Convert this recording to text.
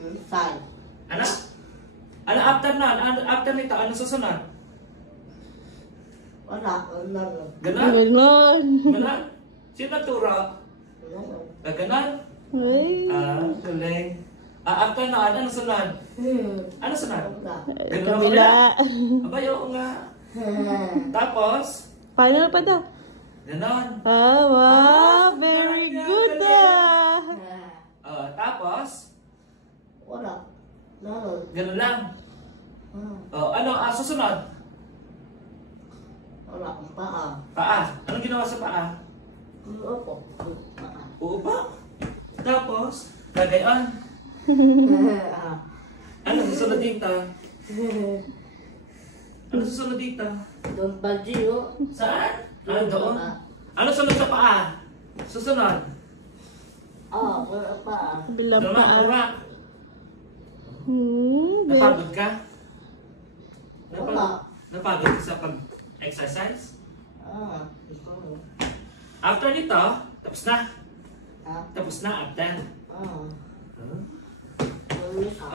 Side. Ano? Ano after na? Ano after nito? Ano susunod? Wala. Ganon? Ganon. Ganon? Sino turo? Ganon? Ay. Galing. After na, ano sunod? Ano sunod? Ganon ang Kabila. Abay, oo nga. Tapos? Final pa daw. Ganon. Wow. Very good Tapos? Wala. Ganon lang. Ano susunod? Wala akong paa. Paa. Anong ginawa sa paa? Opo. Uupa. Tapos? Gagayon. Ano susunod dito? Ano susunod dito? Doon Baggio. Saan? Ano doon? Ano sunod sa paa? Susunod? Wala paa. Kabila Naman, pa. kura. Very. Napagod ka? Wala. Napagod ka sa pag-exercise? Ito. After nito, tapos na. Ha? Tapos na after. Ah. Huh? Wala.